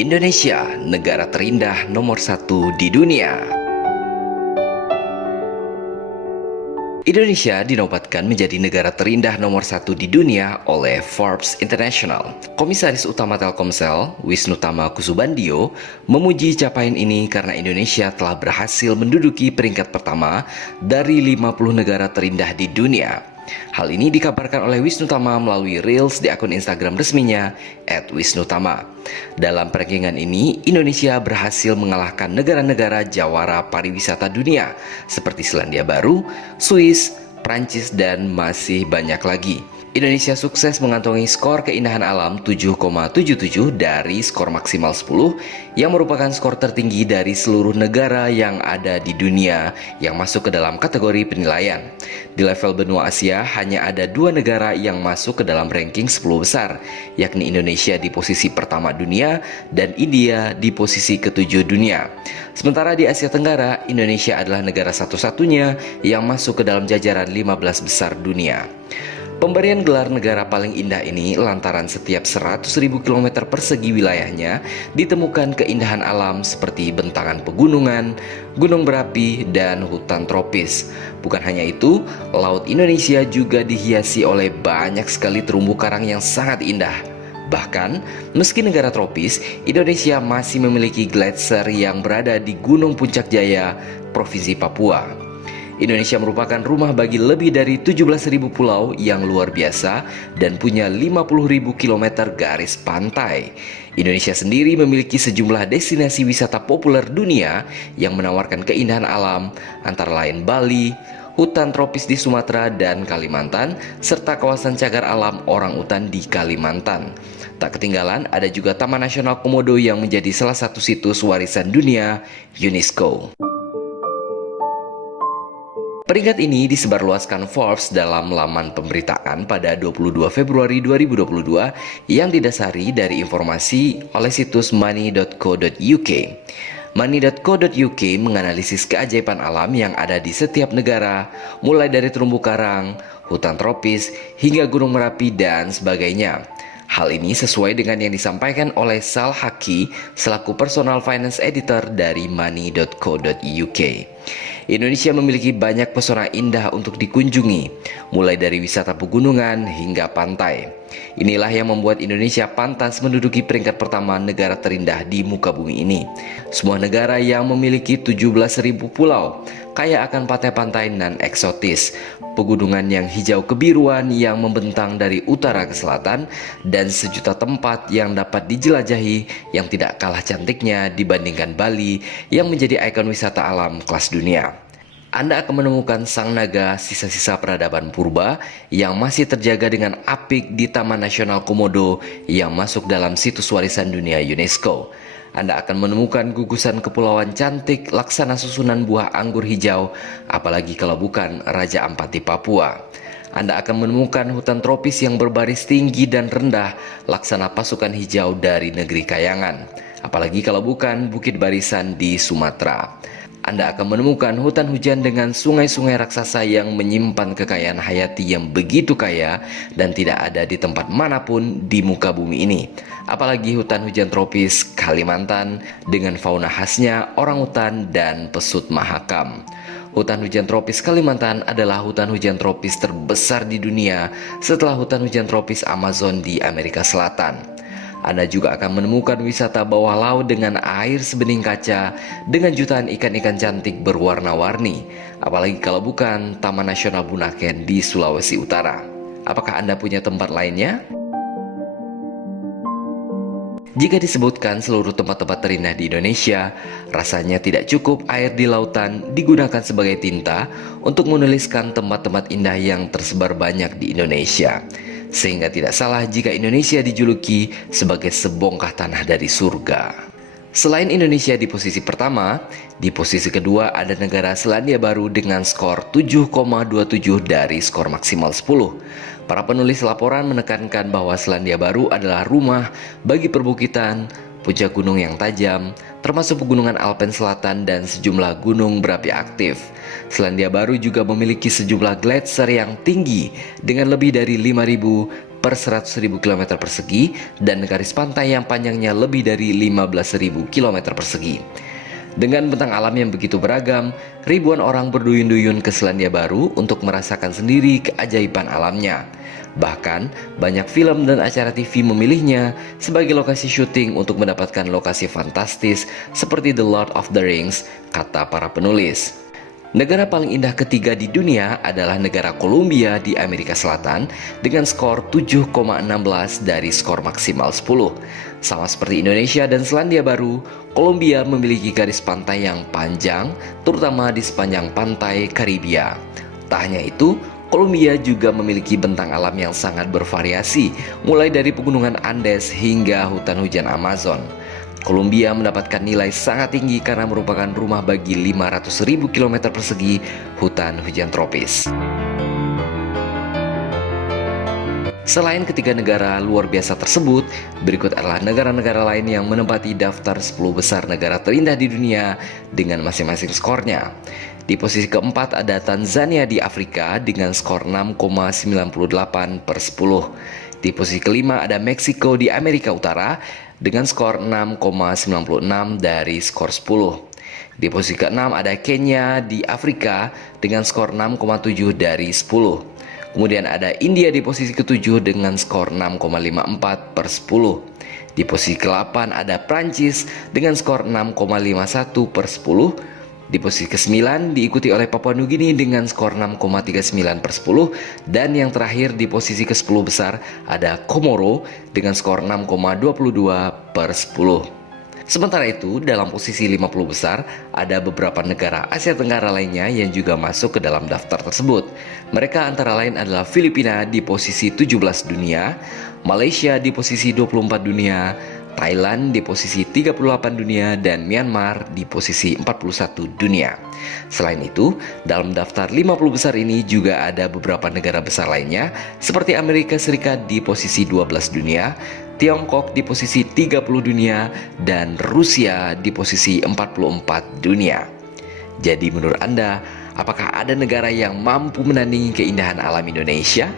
Indonesia, negara terindah nomor 1 di dunia. Indonesia dinobatkan menjadi negara terindah nomor 1 di dunia oleh Forbes International. Komisaris Utama Telkomsel, Wisnutama Kusubandio, memuji capaian ini karena Indonesia telah berhasil menduduki peringkat pertama dari 50 negara terindah di dunia. Hal ini dikabarkan oleh Wisnutama melalui Reels di akun Instagram resminya @wisnutama. Dalam rankingan ini, Indonesia berhasil mengalahkan negara-negara jawara pariwisata dunia seperti Selandia Baru, Swiss, Prancis, dan masih banyak lagi. Indonesia sukses mengantongi skor keindahan alam 7,77 dari skor maksimal 10 yang merupakan skor tertinggi dari seluruh negara yang ada di dunia yang masuk ke dalam kategori penilaian. Di level benua Asia hanya ada 2 negara yang masuk ke dalam ranking 10 besar, yakni Indonesia di posisi pertama dunia dan India di posisi ke-7 dunia. Sementara di Asia Tenggara, Indonesia adalah negara satu-satunya yang masuk ke dalam jajaran 15 besar dunia. Pemberian gelar negara paling indah ini lantaran setiap 100.000 km persegi wilayahnya ditemukan keindahan alam seperti bentangan pegunungan, gunung berapi, dan hutan tropis. Bukan hanya itu, laut Indonesia juga dihiasi oleh banyak sekali terumbu karang yang sangat indah. Bahkan, meski negara tropis, Indonesia masih memiliki gletser yang berada di Gunung Puncak Jaya, Provinsi Papua. Indonesia merupakan rumah bagi lebih dari 17.000 pulau yang luar biasa dan punya 50.000 km garis pantai. Indonesia sendiri memiliki sejumlah destinasi wisata populer dunia yang menawarkan keindahan alam, antara lain Bali, hutan tropis di Sumatera dan Kalimantan, serta kawasan cagar alam orangutan di Kalimantan. Tak ketinggalan, ada juga Taman Nasional Komodo yang menjadi salah satu situs warisan dunia UNESCO. Peringkat ini disebarluaskan Forbes dalam laman pemberitaan pada 22 Februari 2022 yang didasari dari informasi oleh situs money.co.uk. Money.co.uk menganalisis keajaiban alam yang ada di setiap negara, mulai dari terumbu karang, hutan tropis, hingga gunung Merapi dan sebagainya. Hal ini sesuai dengan yang disampaikan oleh Sal Haki selaku personal finance editor dari money.co.uk. Indonesia memiliki banyak pesona indah untuk dikunjungi, mulai dari wisata pegunungan hingga pantai. Inilah yang membuat Indonesia pantas menduduki peringkat pertama negara terindah di muka bumi ini. Sebuah negara yang memiliki 17.000 pulau, kaya akan pantai-pantai nan eksotis, pegunungan yang hijau kebiruan yang membentang dari utara ke selatan, dan sejuta tempat yang dapat dijelajahi yang tidak kalah cantiknya dibandingkan Bali yang menjadi ikon wisata alam kelas dunia. Anda akan menemukan sang naga sisa-sisa peradaban purba yang masih terjaga dengan apik di Taman Nasional Komodo yang masuk dalam situs warisan dunia UNESCO. Anda akan menemukan gugusan kepulauan cantik laksana susunan buah anggur hijau, apalagi kalau bukan Raja Ampat di Papua. Anda akan menemukan hutan tropis yang berbaris tinggi dan rendah laksana pasukan hijau dari negeri Kayangan, apalagi kalau bukan Bukit Barisan di Sumatera. Anda akan menemukan hutan hujan dengan sungai-sungai raksasa yang menyimpan kekayaan hayati yang begitu kaya dan tidak ada di tempat manapun di muka bumi ini. Apalagi hutan hujan tropis Kalimantan dengan fauna khasnya orangutan dan pesut mahakam. Hutan hujan tropis Kalimantan adalah hutan hujan tropis terbesar di dunia setelah hutan hujan tropis Amazon di Amerika Selatan. Anda juga akan menemukan wisata bawah laut dengan air sebening kaca dengan jutaan ikan-ikan cantik berwarna-warni, apalagi kalau bukan Taman Nasional Bunaken di Sulawesi Utara. Apakah Anda punya tempat lainnya? Jika disebutkan seluruh tempat-tempat terindah di Indonesia, rasanya tidak cukup air di lautan digunakan sebagai tinta untuk menuliskan tempat-tempat indah yang tersebar banyak di Indonesia. Sehingga tidak salah jika Indonesia dijuluki sebagai sebongkah tanah dari surga. Selain Indonesia di posisi pertama, di posisi kedua ada negara Selandia Baru dengan skor 7,27 dari skor maksimal 10. Para penulis laporan menekankan bahwa Selandia Baru adalah rumah bagi perbukitan, puncak gunung yang tajam, termasuk pegunungan Alpen Selatan dan sejumlah gunung berapi aktif. Selandia Baru juga memiliki sejumlah gletser yang tinggi dengan lebih dari 5.000 per 100.000 km persegi dan garis pantai yang panjangnya lebih dari 15.000 km persegi. Dengan bentang alam yang begitu beragam, ribuan orang berduyun-duyun ke Selandia Baru untuk merasakan sendiri keajaiban alamnya. Bahkan, banyak film dan acara TV memilihnya sebagai lokasi syuting untuk mendapatkan lokasi fantastis seperti The Lord of the Rings, kata para penulis. Negara paling indah ketiga di dunia adalah negara Kolombia di Amerika Selatan dengan skor 7,16 dari skor maksimal 10. Sama seperti Indonesia dan Selandia Baru, Kolombia memiliki garis pantai yang panjang, terutama di sepanjang pantai Karibia. Tak hanya itu, Kolombia juga memiliki bentang alam yang sangat bervariasi, mulai dari pegunungan Andes hingga hutan hujan Amazon. Kolombia mendapatkan nilai sangat tinggi karena merupakan rumah bagi 500.000 km persegi hutan hujan tropis. Selain ketiga negara luar biasa tersebut, berikut adalah negara-negara lain yang menempati daftar 10 besar negara terindah di dunia dengan masing-masing skornya. Di posisi keempat ada Tanzania di Afrika dengan skor 6,98 per 10. Di posisi kelima ada Meksiko di Amerika Utara dengan skor 6,96 dari skor 10. Di posisi keenam ada Kenya di Afrika dengan skor 6,7 dari 10. Kemudian ada India di posisi ketujuh dengan skor 6,54 per 10. Di posisi ke-8 ada Prancis dengan skor 6,51 per 10. Di posisi ke-9 diikuti oleh Papua Nugini dengan skor 6,39 per 10. Dan yang terakhir di posisi ke-10 besar ada Komoro dengan skor 6,22 per 10. Sementara itu, dalam posisi 50 besar, ada beberapa negara Asia Tenggara lainnya yang juga masuk ke dalam daftar tersebut. Mereka antara lain adalah Filipina di posisi 17 dunia, Malaysia di posisi 24 dunia, Thailand di posisi 38 dunia, dan Myanmar di posisi 41 dunia. Selain itu, dalam daftar 50 besar ini juga ada beberapa negara besar lainnya, seperti Amerika Serikat di posisi 12 dunia, Tiongkok di posisi 30 dunia, dan Rusia di posisi 44 dunia. Jadi menurut Anda, apakah ada negara yang mampu menandingi keindahan alam Indonesia?